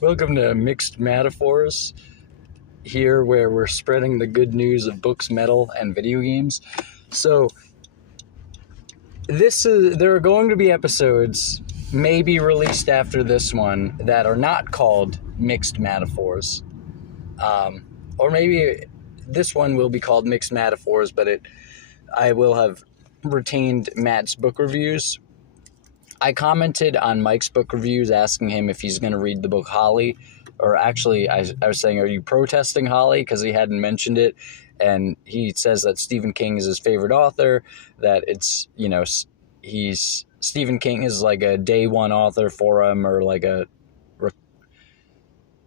Welcome to Mixed Mattaphors, here where we're spreading the good news of books, metal, and video games. So, there are going to be episodes, maybe released after this one, that are not called Mixed Mattaphors. Or maybe this one will be called Mixed Mattaphors, but I will have retained Matt's book reviews. I commented on Mike's book reviews asking him if he's going to read the book Holly, or actually I was saying, are you protesting Holly? Because he hadn't mentioned it, and he says that Stephen King is his favorite author, that it's, Stephen King is like a day one author for him, or like an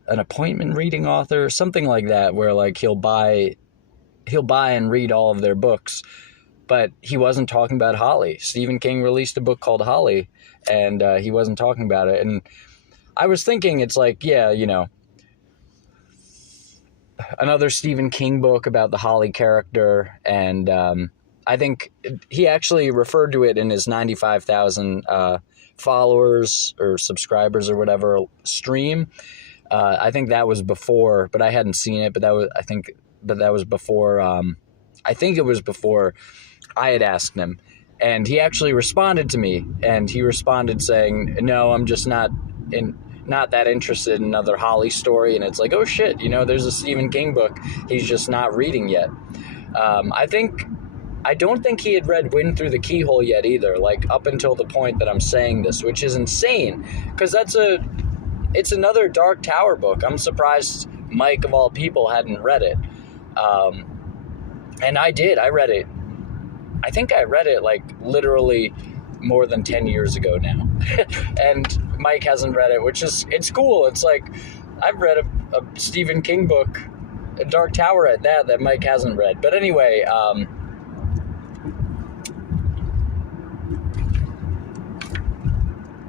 appointment reading author, something like that, where like he'll buy and read all of their books. But he wasn't talking about Holly. Stephen King released a book called Holly, and he wasn't talking about it. And I was thinking, it's like, another Stephen King book about the Holly character. And I think he actually referred to it in his 95,000 followers or subscribers or whatever stream. I think that was before, but I hadn't seen it. But that was before. I think it was before I had asked him, and he actually responded to me, and he responded saying, no, I'm just not that interested in another Holly story. And it's like, oh shit, there's a Stephen King book he's just not reading yet. I don't think he had read Wind Through the Keyhole yet either, like up until the point that I'm saying this, which is insane, because it's another Dark Tower book. I'm surprised Mike, of all people, hadn't read it. And I did. I read it. I think I read it like literally more than 10 years ago now. And Mike hasn't read it, it's cool. It's like, I've read a Stephen King book, a Dark Tower at that Mike hasn't read. But anyway,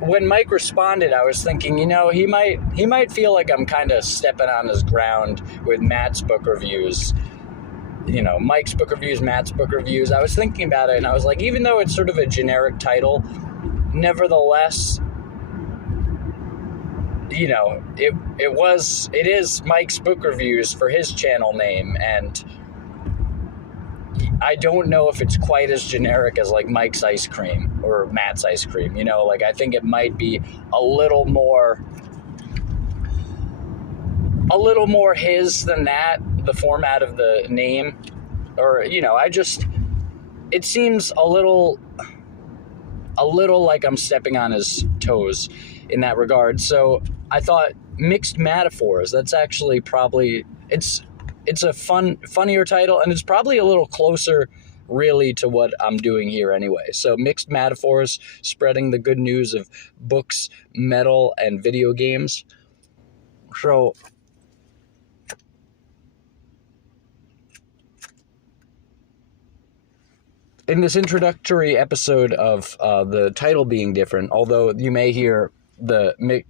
when Mike responded, I was thinking, he might feel like I'm kind of stepping on his ground with Matt's book reviews. Mike's book reviews, Matt's book reviews. I was thinking about it, and I was like, even though it's sort of a generic title, nevertheless, it is Mike's book reviews for his channel name, and I don't know if it's quite as generic as like Mike's ice cream or Matt's ice cream. I think it might be a little more his than that, the format of the name, or it seems a little like I'm stepping on his toes in that regard. So I thought Mixed Mattaphors, that's actually probably, it's a funnier title, and it's probably a little closer really to what I'm doing here anyway. So Mixed Mattaphors, spreading the good news of books, metal, and video games. So in this introductory episode of the title being different, although you may hear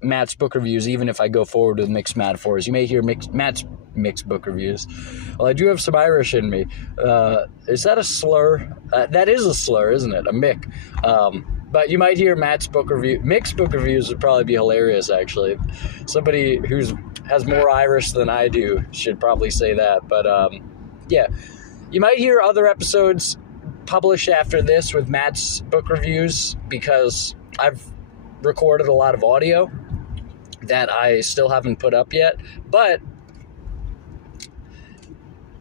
Matt's book reviews, even if I go forward with Mixed Mattaphors, you may hear Matt's mixed book reviews. Well, I do have some Irish in me. Is that a slur? That is a slur, isn't it? A mick. But you might hear Matt's book review. Mixed book reviews would probably be hilarious, actually. Somebody who has more Irish than I do should probably say that. But yeah, you might hear other episodes published after this with Matt's book reviews, because I've recorded a lot of audio that I still haven't put up yet,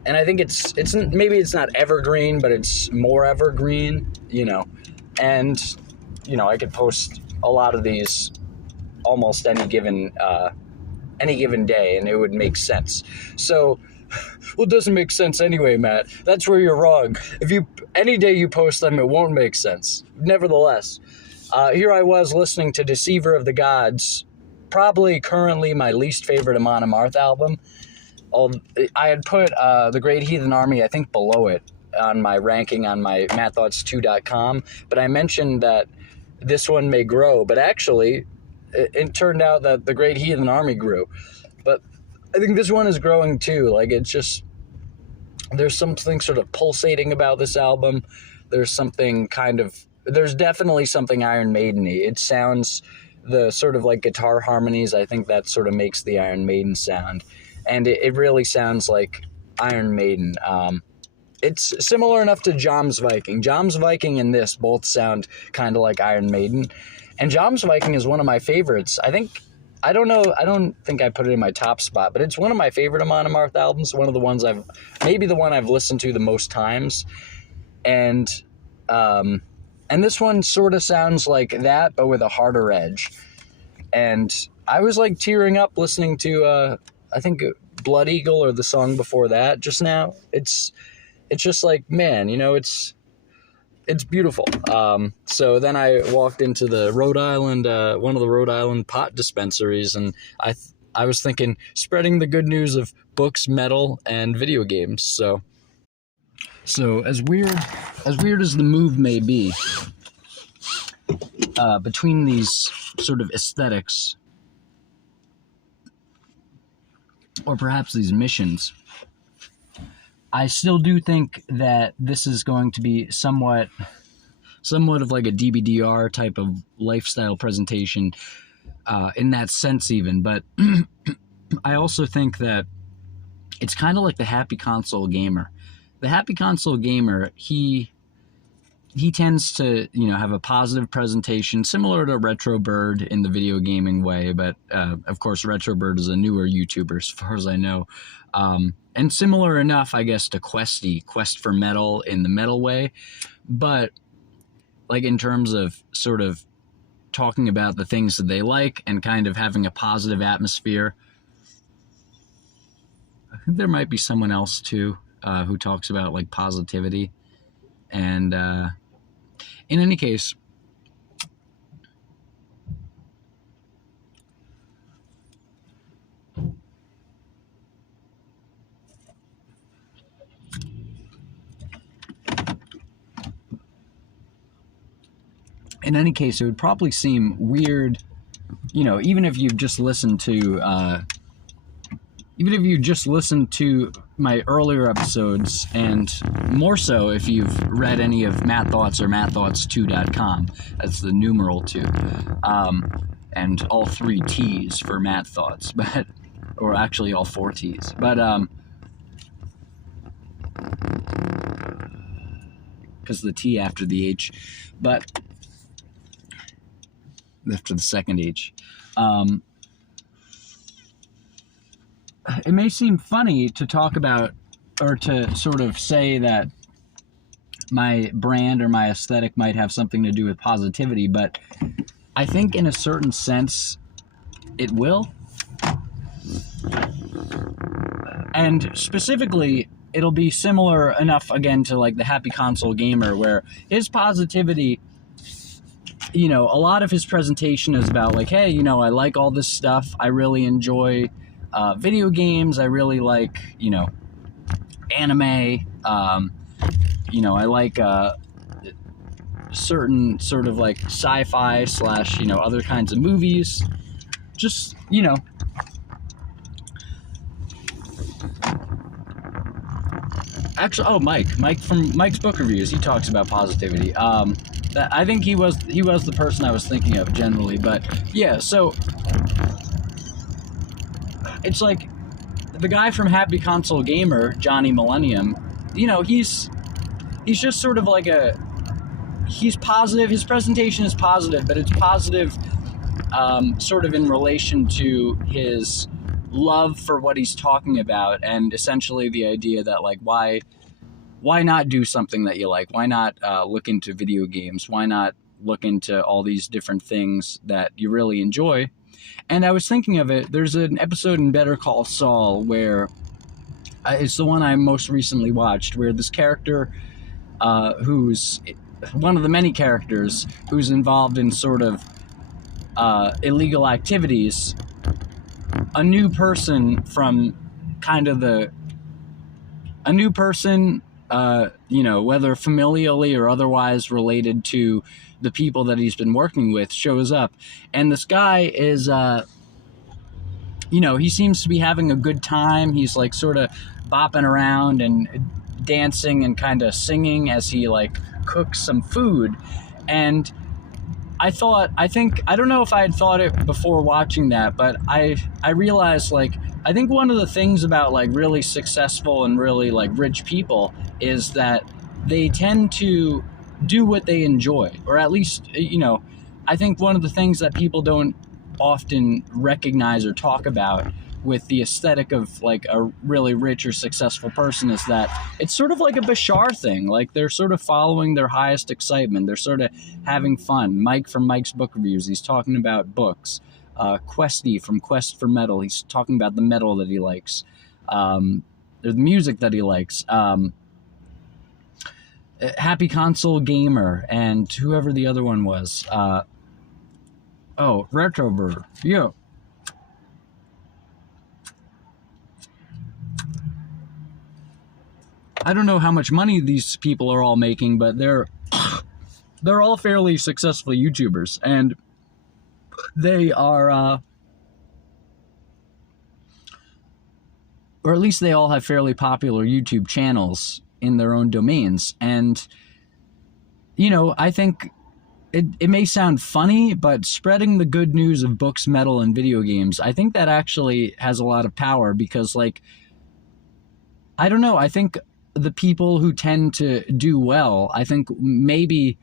and I think it's maybe it's not evergreen, but it's more evergreen, and I could post a lot of these almost any given day, and it would make sense. So, well, it doesn't make sense anyway, Matt. That's where you're wrong. Any day you post them, it won't make sense. Nevertheless, here I was listening to Deceiver of the Gods, probably currently my least favorite Amon Amarth album. I had put The Great Heathen Army, I think, below it on my ranking on my mattthoughts2.com, but I mentioned that this one may grow, but actually, it turned out that The Great Heathen Army grew. But I think this one is growing too. Like, it's just, there's something sort of pulsating about this album. There's definitely something Iron Maiden-y. It sounds the sort of like guitar harmonies, I think that sort of makes the Iron Maiden sound. And it really sounds like Iron Maiden. It's similar enough to Jom's Viking. Jom's Viking and this both sound kind of like Iron Maiden. And Jom's Viking is one of my favorites. I don't think I put it in my top spot, but it's one of my favorite Amon Amarth albums. One of the ones maybe the one I've listened to the most times. And this one sort of sounds like that, but with a harder edge. And I was like tearing up listening to, I think Blood Eagle or the song before that just now. It's just like, man, it's beautiful. So then I walked into the Rhode Island, one of the Rhode Island pot dispensaries, and I was thinking, spreading the good news of books, metal, and video games. So as weird as the move may be, between these sort of aesthetics, or perhaps these missions, I still do think that this is going to be somewhat of like a DBDR type of lifestyle presentation, in that sense even. But I also think that it's kind of like the happy console gamer. The happy console gamer, he tends to, have a positive presentation, similar to Retro Bird in the video gaming way. But of course, Retro Bird is a newer YouTuber, as far as I know. And similar enough, I guess, to Quest for Metal in the metal way. But, like, in terms of sort of talking about the things that they like and kind of having a positive atmosphere. I think there might be someone else, too, who talks about, like, positivity. And, in any case, it would probably seem weird, even if you've just listened to, my earlier episodes, and more so if you've read any of Matt Thoughts or mattthoughts2.com. That's the numeral 2. And all 3 T's for Matt Thoughts, but, or actually all 4 T's. But, because the T after the H, but after the second H. It may seem funny to talk about, or to sort of say that my brand or my aesthetic might have something to do with positivity, but I think in a certain sense it will. And specifically, it'll be similar enough, again, to like the happy console gamer, where his positivity, a lot of his presentation is about like, hey, I like all this stuff. I really enjoy video games. I really like, anime. I like certain sort of like sci-fi / other kinds of movies. Just, Actually, Mike from Mike's Book Reviews, he talks about positivity. I think he was the person I was thinking of generally, but yeah, so it's like the guy from Happy Console Gamer, Johnny Millennium, he's just sort of like he's positive. His presentation is positive, but it's positive sort of in relation to his love for what he's talking about, and essentially the idea that like why not do something that you like? Why not look into video games? Why not look into all these different things that you really enjoy? And I was thinking of it, there's an episode in Better Call Saul where it's the one I most recently watched, where this character who's one of the many characters who's involved in sort of illegal activities, a new person, whether familially or otherwise related to the people that he's been working with, shows up. And this guy is, he seems to be having a good time. He's like sort of bopping around and dancing and kind of singing as he like cooks some food. And I don't know if I had thought it before watching that, but I realized, like, I think one of the things about, like, really successful and really, like, rich people is that they tend to do what they enjoy, or at least, I think one of the things that people don't often recognize or talk about with the aesthetic of, like, a really rich or successful person is that it's sort of like a Bashar thing. Like, they're sort of following their highest excitement. They're sort of having fun. Mike from Mike's Book Reviews, he's talking about books. Questy from Quest for Metal, he's talking about the metal that he likes, the music that he likes. Happy Console Gamer, and whoever the other one was. Retrobird. Yeah. I don't know how much money these people are all making, but they're all fairly successful YouTubers, and they are, or at least they all have fairly popular YouTube channels in their own domains. And, I think it may sound funny, but spreading the good news of books, metal, and video games, I think that actually has a lot of power, because, like, I don't know, I think the people who tend to do well, I think maybe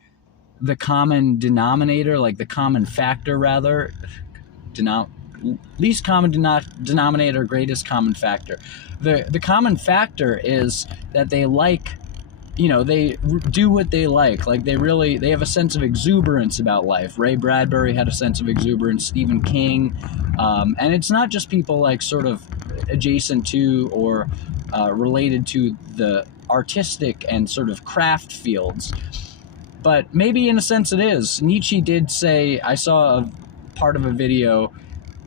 the common denominator, like the common factor rather, least common denominator, greatest common factor. The common factor is that they like, they do what they like. Like, they have a sense of exuberance about life. Ray Bradbury had a sense of exuberance, Stephen King, and it's not just people like sort of adjacent to or related to the artistic and sort of craft fields, but maybe in a sense it is. Nietzsche did say, I saw a part of a video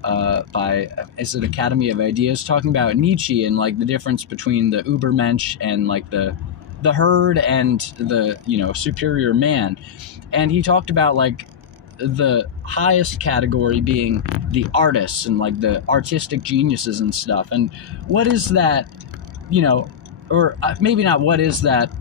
by, is it Academy of Ideas, talking about Nietzsche and, like, the difference between the Übermensch and, like, the herd and the, superior man. And he talked about, like, the highest category being the artists and, like, the artistic geniuses and stuff. And what is that, or maybe not what is that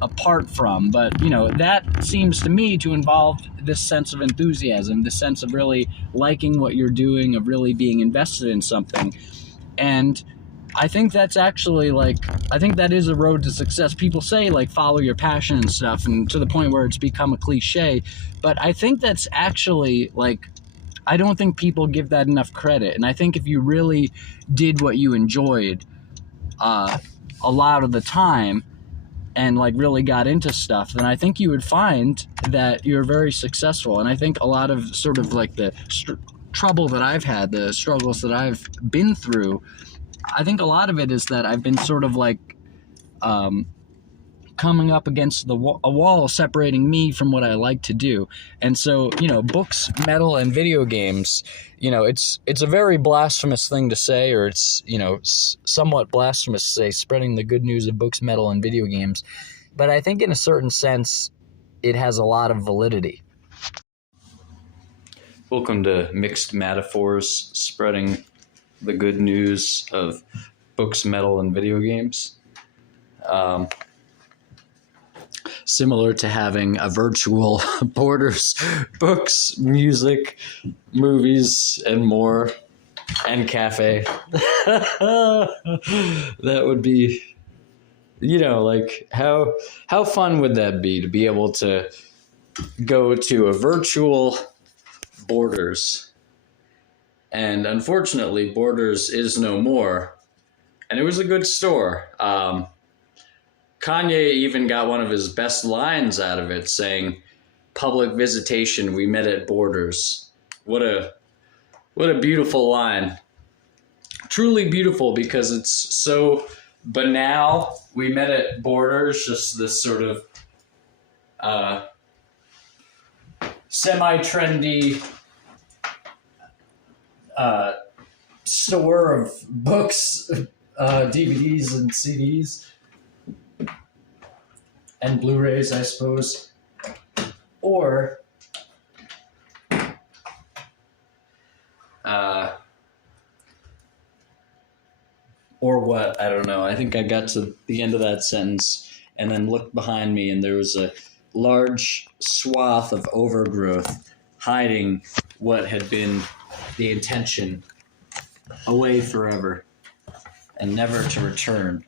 apart from, but, that seems to me to involve this sense of enthusiasm, this sense of really liking what you're doing, of really being invested in something. And I think that's actually, like, I think that is a road to success. People say, like, follow your passion and stuff, and to the point where it's become a cliche, but I think that's actually, like, I don't think people give that enough credit. And I think if you really did what you enjoyed a lot of the time, and, like, really got into stuff, then I think you would find that you're very successful. And I think a lot of sort of, like, the trouble that I've had, the struggles that I've been through, I think a lot of it is that I've been sort of, like, coming up against a wall separating me from what I like to do. And so, books, metal, and video games, it's a very blasphemous thing to say, or it's, somewhat blasphemous to say, spreading the good news of books, metal, and video games. But I think in a certain sense, it has a lot of validity. Welcome to Mixed Mattaphors, spreading the good news of books, metal, and video games. Similar to having a virtual Borders, books, music, movies, and more, and cafe. That would be, like, how fun would that be to be able to go to a virtual Borders? And unfortunately, Borders is no more. And it was a good store. Kanye even got one of his best lines out of it, saying, "Public visitation, we met at Borders." What a beautiful line. Truly beautiful, because it's so banal. We met at Borders, just this sort of semi-trendy store of books, DVDs and CDs, and Blu-rays, I suppose. Or what? I don't know. I think I got to the end of that sentence and then looked behind me, and there was a large swath of overgrowth hiding what had been the intention away forever and never to return.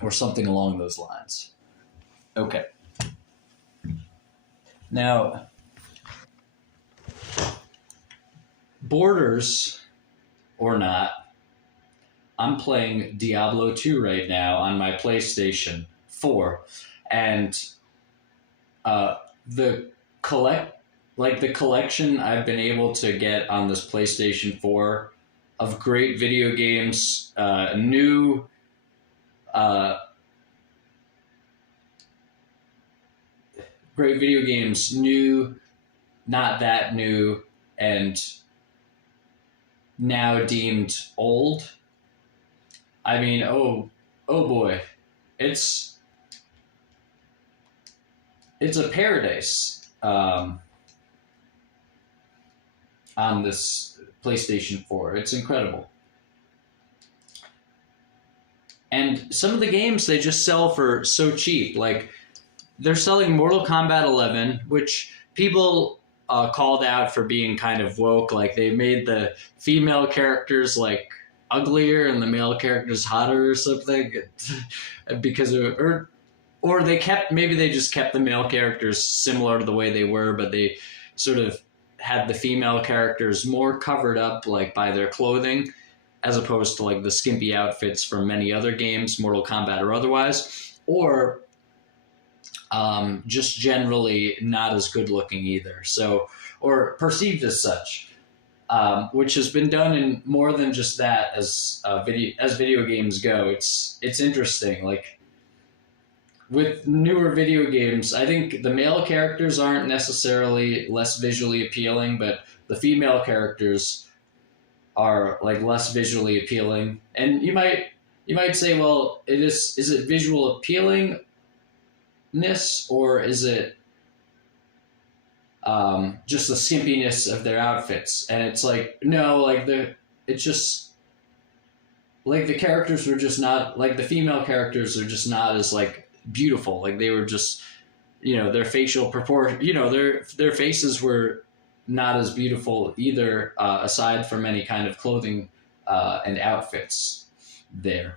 Or something along those lines. Okay. Now, borders or not, I'm playing Diablo 2 right now on my PlayStation 4, and the collection I've been able to get on this PlayStation 4 of great video games, new great video games, new, not that new, and now deemed old. I mean, oh boy, it's a paradise on this PlayStation 4. It's incredible. And some of the games they just sell for so cheap. Like, they're selling Mortal Kombat 11, which people called out for being kind of woke. Like, they made the female characters like uglier and the male characters hotter or something, because of, or they just kept the male characters similar to the way they were, but they sort of had the female characters more covered up, like, by their clothing, as opposed to like the skimpy outfits from many other games, Mortal Kombat or otherwise, or just generally not as good looking either. So, or perceived as such, which has been done in more than just that as video games go. It's interesting. Like, with newer video games, I think the male characters aren't necessarily less visually appealing, but the female characters are like less visually appealing. And you might say, well, is it visual appealingness, or is it just the skimpiness of their outfits? And it's like, no, like it's just like the characters were just not, like, the female characters are just not as like beautiful. Like, they were just, their facial proportion, their faces were not as beautiful either, aside from any kind of clothing and outfits there.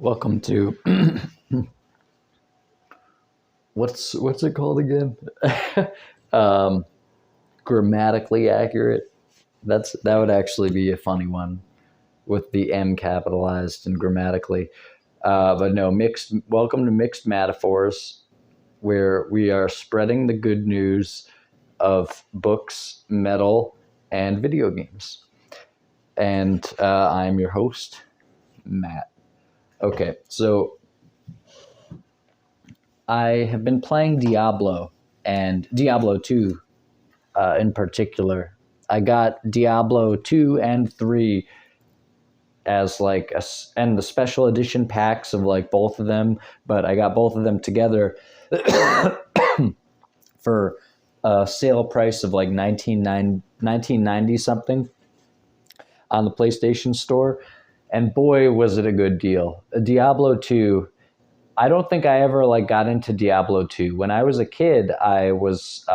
Welcome to what's it called again? Grammatically accurate. That would actually be a funny one, with the M capitalized and grammatically. But no, welcome to Mixed Mattaphors, where we are spreading the good news of books, metal, and video games. And I'm your host, Matt. Okay, so I have been playing Diablo, and Diablo 2 in particular. I got Diablo 2 and 3 as like and the special edition packs of like both of them, but I got both of them together for a sale price of like $19.90 something on the PlayStation Store. And boy, was it a good deal. Diablo 2, I don't think I ever like got into Diablo 2. When I was a kid, I was,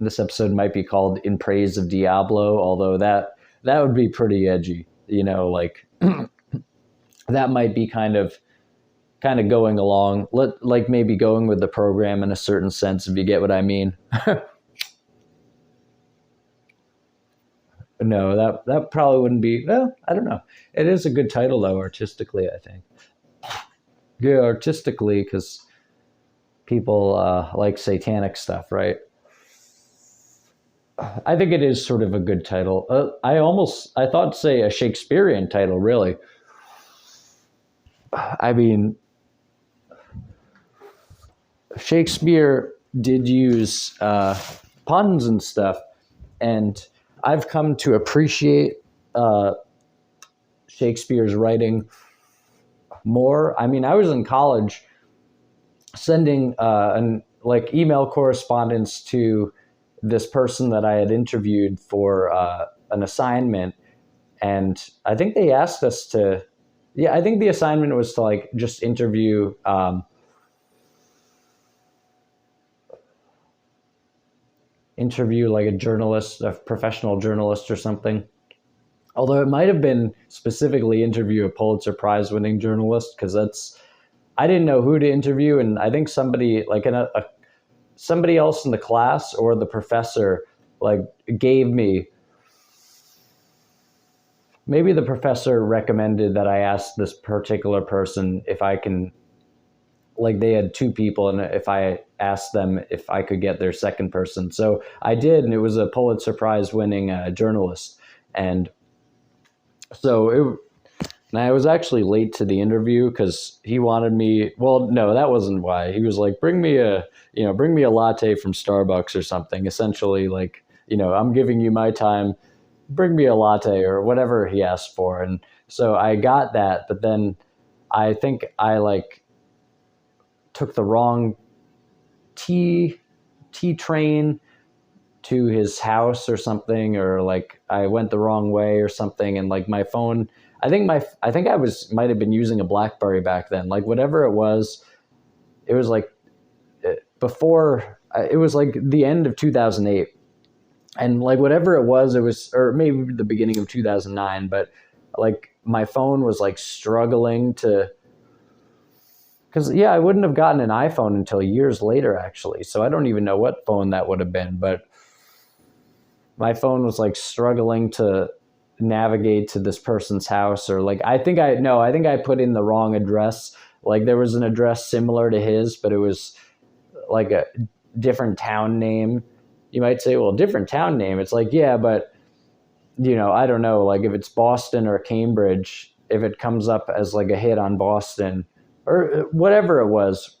this episode might be called In Praise of Diablo, although that would be pretty edgy, like that might be kind of going along, like maybe going with the program in a certain sense, if you get what I mean. No, that probably wouldn't be, well, I don't know. It is a good title, though, artistically, I think. Yeah, artistically, because people like satanic stuff, right? I think it is sort of a good title. I thought to say a Shakespearean title, really. I mean, Shakespeare did use puns and stuff, and I've come to appreciate uh, Shakespeare's writing more. I mean, I was in college sending like email correspondence to this person that I had interviewed for an assignment, and I think they asked us to. Yeah, I think the assignment was to like just interview like a journalist, a professional journalist or something. Although it might have been specifically interview a Pulitzer Prize winning journalist, because that's I didn't know who to interview, and I think somebody like somebody else in the class or the professor like gave me, maybe the professor recommended that I ask this particular person if I can, like they had two people, and if I asked them if I could get their second person. So I did, and it was a Pulitzer Prize winning journalist. And so and I was actually late to the interview because he wanted me. Well, no, that wasn't why. He was like, bring me a latte from Starbucks or something. Essentially, like, I'm giving you my time. Bring me a latte or whatever he asked for. And so I got that, but then I think I like took the wrong T train to his house or something, or like I went the wrong way or something, and like my phone, I think I might have been using a BlackBerry back then, like whatever it was like before, it was like the end of 2008, and like whatever it was, or maybe the beginning of 2009, but like my phone was like struggling to, because I wouldn't have gotten an iPhone until years later actually, so I don't even know what phone that would have been, but my phone was like struggling to navigate to this person's house, or like I think I put in the wrong address. Like there was an address similar to his, but it was like a different town name. You might say, well, different town name. It's like, yeah, but I don't know, like if it's Boston or Cambridge, if it comes up as like a hit on Boston or whatever it was,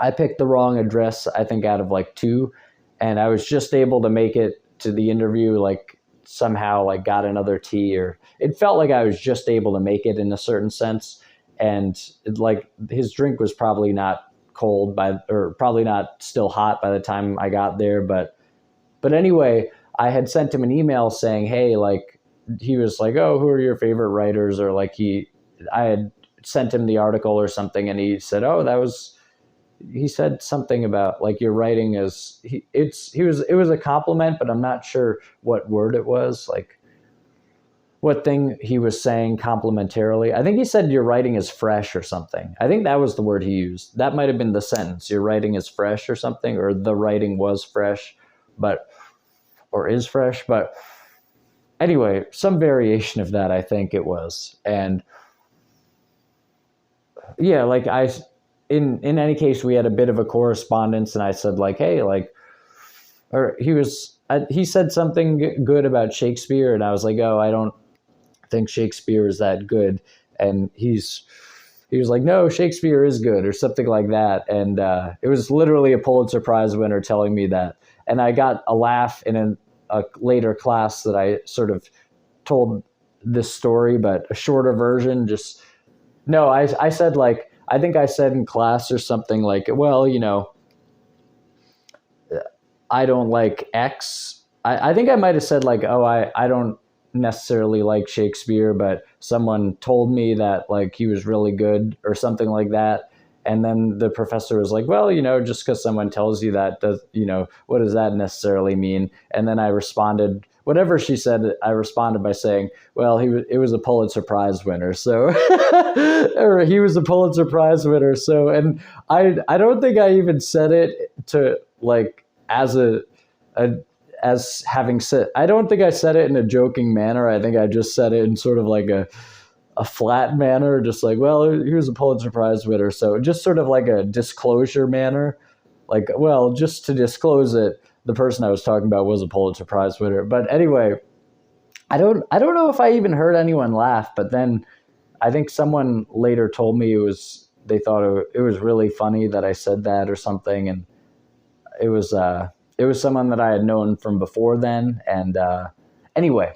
I picked the wrong address, I think out of like two, and I was just able to make it to the interview, like somehow like got another tea, or it felt like I was just able to make it in a certain sense. And like his drink was probably not cold or probably not still hot by the time I got there. But anyway, I had sent him an email saying, hey, like he was like, oh, who are your favorite writers? Or like I had sent him the article or something, and he said, oh, he said something about like your writing is it was a compliment, but I'm not sure what word it was, like what thing he was saying complimentarily. I think he said your writing is fresh or something. I think that was the word he used. That might have been the sentence, your writing is fresh or something, or the writing was fresh, or is fresh. But anyway, some variation of that, I think it was. And yeah, like in any case, we had a bit of a correspondence, and I said like, hey, like, or he said something good about Shakespeare, and I was like, oh, I don't think Shakespeare is that good. And he was like, no, Shakespeare is good, or something like that. And it was literally a Pulitzer Prize winner telling me that. And I got a laugh in a later class that I sort of told this story, but a shorter version. Just no, I said like, I think I said in class or something like, well, I don't like X. I think I might have said like, oh, I don't necessarily like Shakespeare, but someone told me that like he was really good or something like that. And then the professor was like, well, just because someone tells you that, what does that necessarily mean? And then I responded, whatever she said, I responded by saying, well, it was a Pulitzer Prize winner. So, or he was a Pulitzer Prize winner. So, and I don't think I even said it to like, as having said, I don't think I said it in a joking manner. I think I just said it in sort of like a flat manner, just like, well, he was a Pulitzer Prize winner. So just sort of like a disclosure manner, like, well, just to disclose it, the person I was talking about was a Pulitzer Prize winner. But anyway, I don't know if I even heard anyone laugh, but then I think someone later told me they thought it was really funny that I said that or something. And it was someone that I had known from before then. And anyway,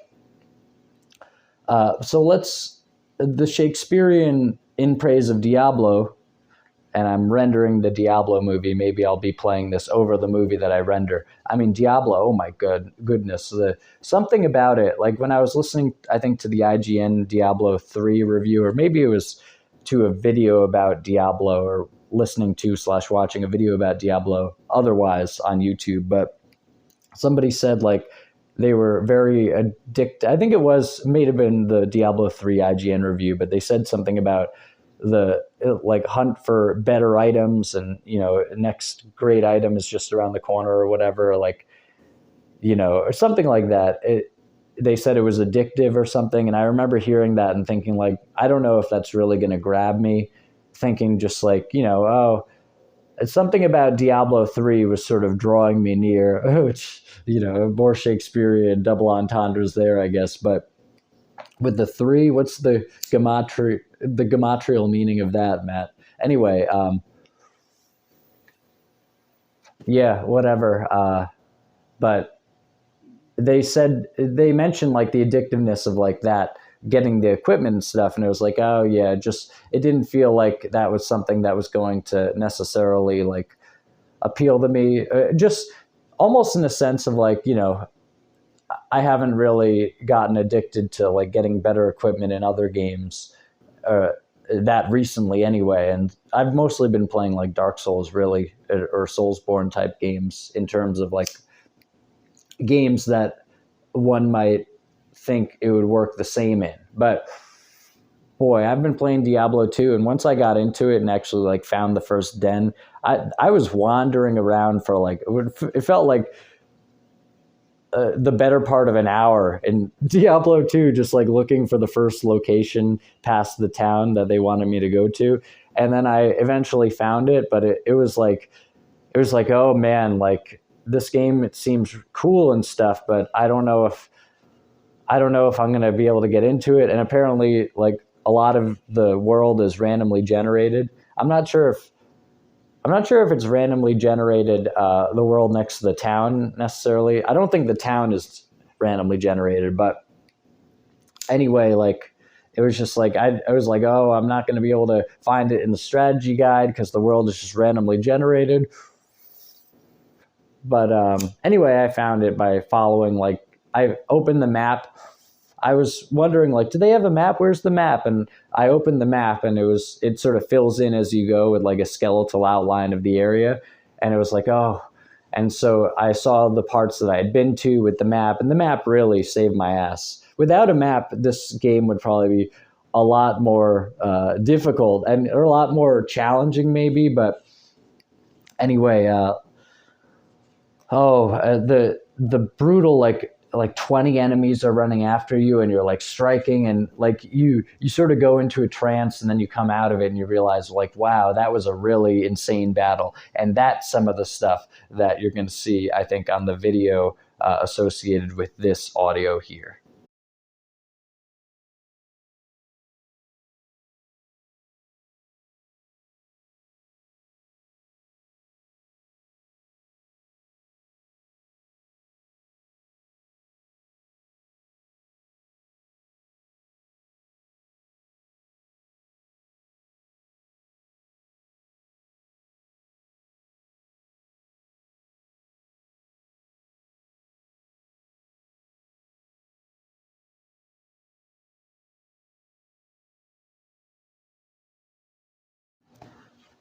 So let's the Shakespearean In Praise of Diablo, and I'm rendering the Diablo movie. Maybe I'll be playing this over the movie that I render. I mean, Diablo. Oh my goodness, the something about it. Like when I was listening, I think to the IGN Diablo 3 review, or maybe it was to a video about Diablo, or listening to slash watching a video about Diablo otherwise on YouTube. But somebody said like they were very addicted. I think it was may have been the Diablo 3 IGN review, but they said something about the like hunt for better items, and next great item is just around the corner or whatever, like or something like that. They said it was addictive or something, and I remember hearing that and thinking like, I don't know if that's really going to grab me, thinking just like, oh, it's something about Diablo 3 was sort of drawing me near, which, more Shakespearean double entendres there, I guess. But with the 3, what's the gematrial meaning of that, Matt? Anyway, yeah, whatever. But they mentioned like the addictiveness of like that, getting the equipment and stuff, and it was like, oh yeah, just it didn't feel like that was something that was going to necessarily like appeal to me, just almost in a sense of like, I haven't really gotten addicted to like getting better equipment in other games that recently anyway, and I've mostly been playing like Dark Souls really, or Soulsborne type games, in terms of like games that one might think it would work the same in. But boy, I've been playing Diablo 2, and once I got into it and actually like found the first den, I was wandering around for like, it felt like the better part of an hour in Diablo 2, just like looking for the first location past the town that they wanted me to go to. And then I eventually found it, but it was like, oh man, like this game, it seems cool and stuff, but I don't know if I'm going to be able to get into it. And apparently like a lot of the world is randomly generated. I'm not sure if it's randomly generated, the world next to the town necessarily. I don't think the town is randomly generated, but anyway, like it was just like, I was like, oh, I'm not going to be able to find it in the strategy guide because the world is just randomly generated. But anyway, I found it by following, like, I opened the map. I was wondering, like, do they have a map? Where's the map? And I opened the map, and it sort of fills in as you go with like a skeletal outline of the area. And it was like, oh. And so I saw the parts that I had been to with the map, and the map really saved my ass. Without a map, this game would probably be a lot more difficult, or a lot more challenging maybe. But anyway, the brutal, like 20 enemies are running after you, and you're like striking, and like you sort of go into a trance, and then you come out of it and you realize like, wow, that was a really insane battle. And that's some of the stuff that you're going to see, I think, on the video associated with this audio here.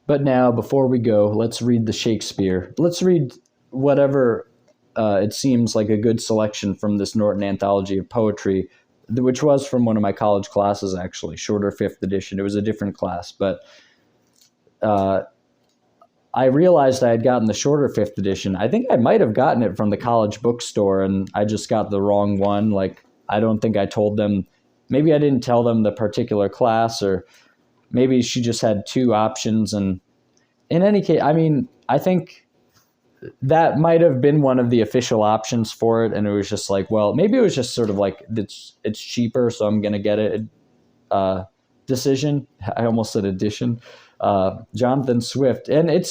But now, before we go, let's read the Shakespeare. Let's read whatever it seems like a good selection from this Norton Anthology of Poetry, which was from one of my college classes, actually, shorter 5th edition. It was a different class, but uh, I realized I had gotten the shorter 5th edition. I think I might have gotten it from the college bookstore, and I just got the wrong one. Like, I don't think I told them. Maybe I didn't tell them the particular class, or maybe she just had 2 options. And in any case, I mean, I think that might have been one of the official options for it, and it was just like, well, maybe it was just sort of like, it's cheaper, so I'm gonna get it. Decision. I almost said edition. Jonathan Swift, and it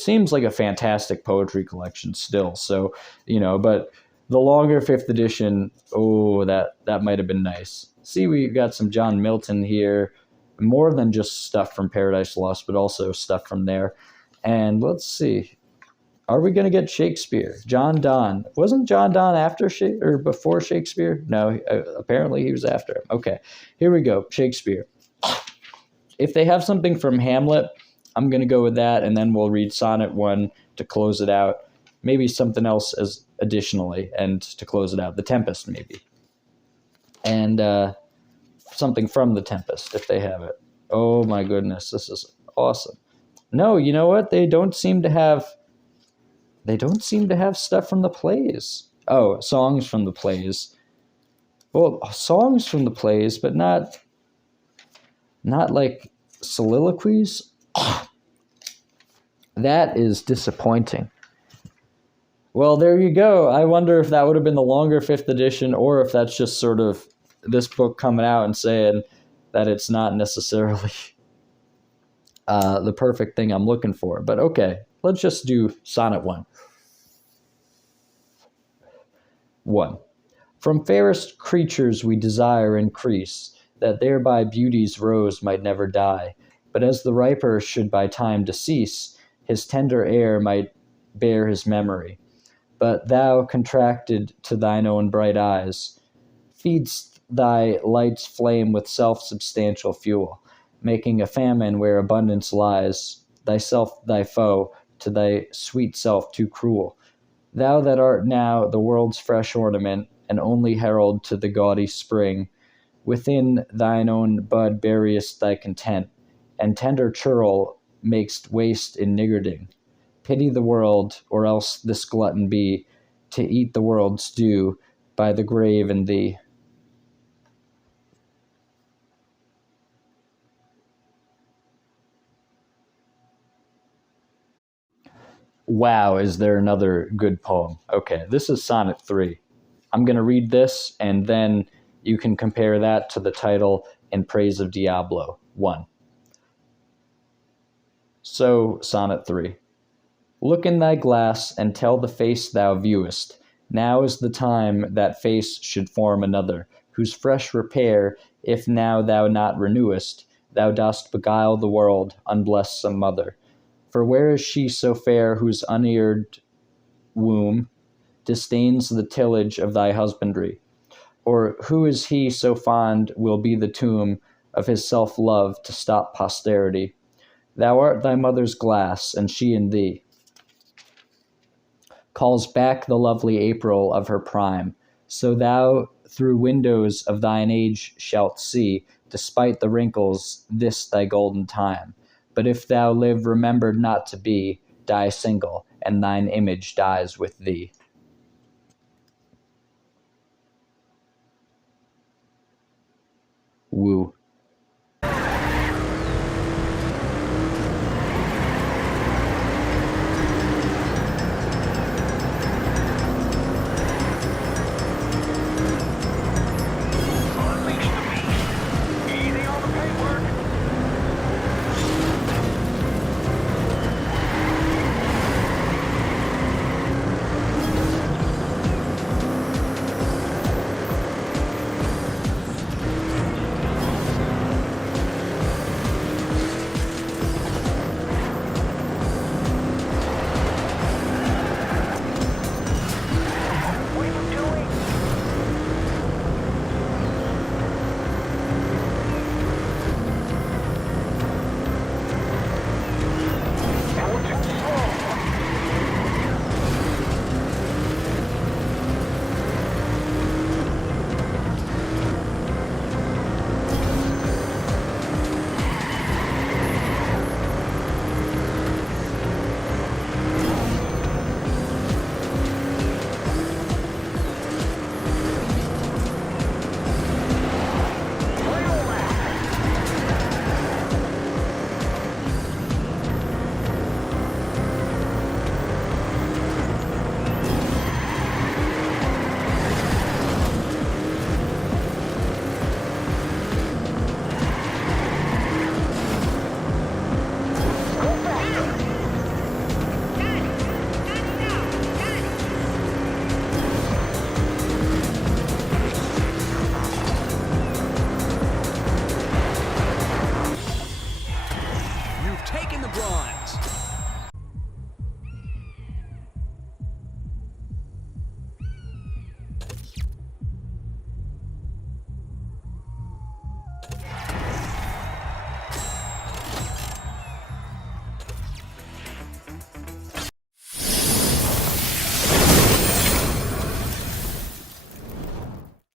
seems like a fantastic poetry collection still. So, but the longer 5th edition, oh, that might have been nice. See, we got some John Milton here, more than just stuff from Paradise Lost, but also stuff from there. And let's see. Are we going to get Shakespeare? John Donne. Wasn't John Donne after or before Shakespeare? No, apparently he was after him. Okay, here we go. Shakespeare. If they have something from Hamlet, I'm going to go with that, and then we'll read Sonnet 1 to close it out. Maybe something else as additionally, and to close it out. The Tempest, maybe. And something from The Tempest, if they have it. Oh my goodness, this is awesome. No, you know what? They don't seem to have stuff from the plays. Oh, songs from the plays. Well, songs from the plays, but not like soliloquies. That is disappointing. Well, there you go. I wonder if that would have been the longer 5th edition, or if that's just sort of this book coming out and saying that it's not necessarily the perfect thing I'm looking for. But okay, let's just do Sonnet 1. 1. From fairest creatures we desire increase, that thereby beauty's rose might never die. But as the riper should by time decease, his tender air might bear his memory. But thou, contracted to thine own bright eyes, feedst thy light's flame with self-substantial fuel, making a famine where abundance lies, thyself thy foe, to thy sweet self too cruel. Thou that art now the world's fresh ornament, and only herald to the gaudy spring, within thine own bud buryest thy content, and tender churl makest waste in niggarding. Pity the world, or else this glutton be, to eat the world's due by the grave in thee. Wow, is there another good poem? Okay, this is Sonnet 3. I'm going to read this, and then you can compare that to the title In Praise of Diablo 1. So, Sonnet 3. Look in thy glass, and tell the face thou viewest. Now is the time that face should form another, whose fresh repair, if now thou not renewest, thou dost beguile the world, unblessome mother. For where is she so fair whose uneared womb disdains the tillage of thy husbandry? Or who is he so fond will be the tomb of his self-love to stop posterity? Thou art thy mother's glass, and she in thee calls back the lovely April of her prime. So thou through windows of thine age shalt see, despite the wrinkles, this thy golden time. But if thou live remembered not to be, die single, and thine image dies with thee. Whoo. bronze.